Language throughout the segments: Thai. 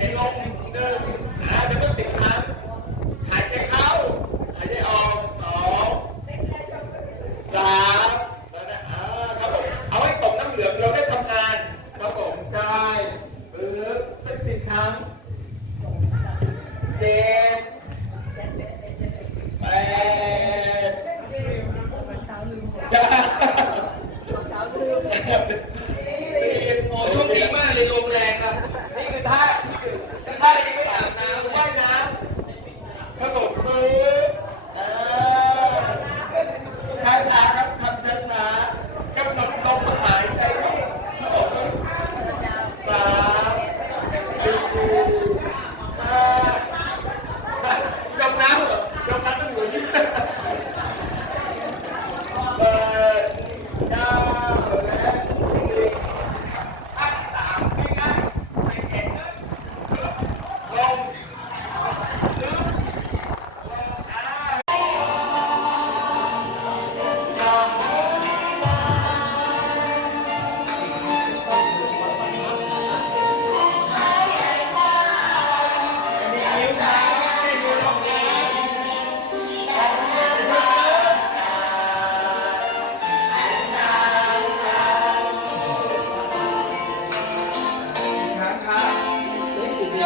ใจลงหนึ่งนะจะต้ติบคางหายใจเข้าหายใจออกสองสามนะเอาให้ตกน้ำเหลืองเราได้ทำงานครับผมได้บสักสิบครั้งเจ็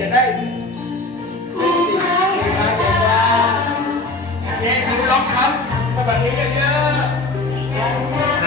จะได้สี่สี่มาเจ็ดว่าเรียนรู้ร้อกครับสวัสดีกันเยอะ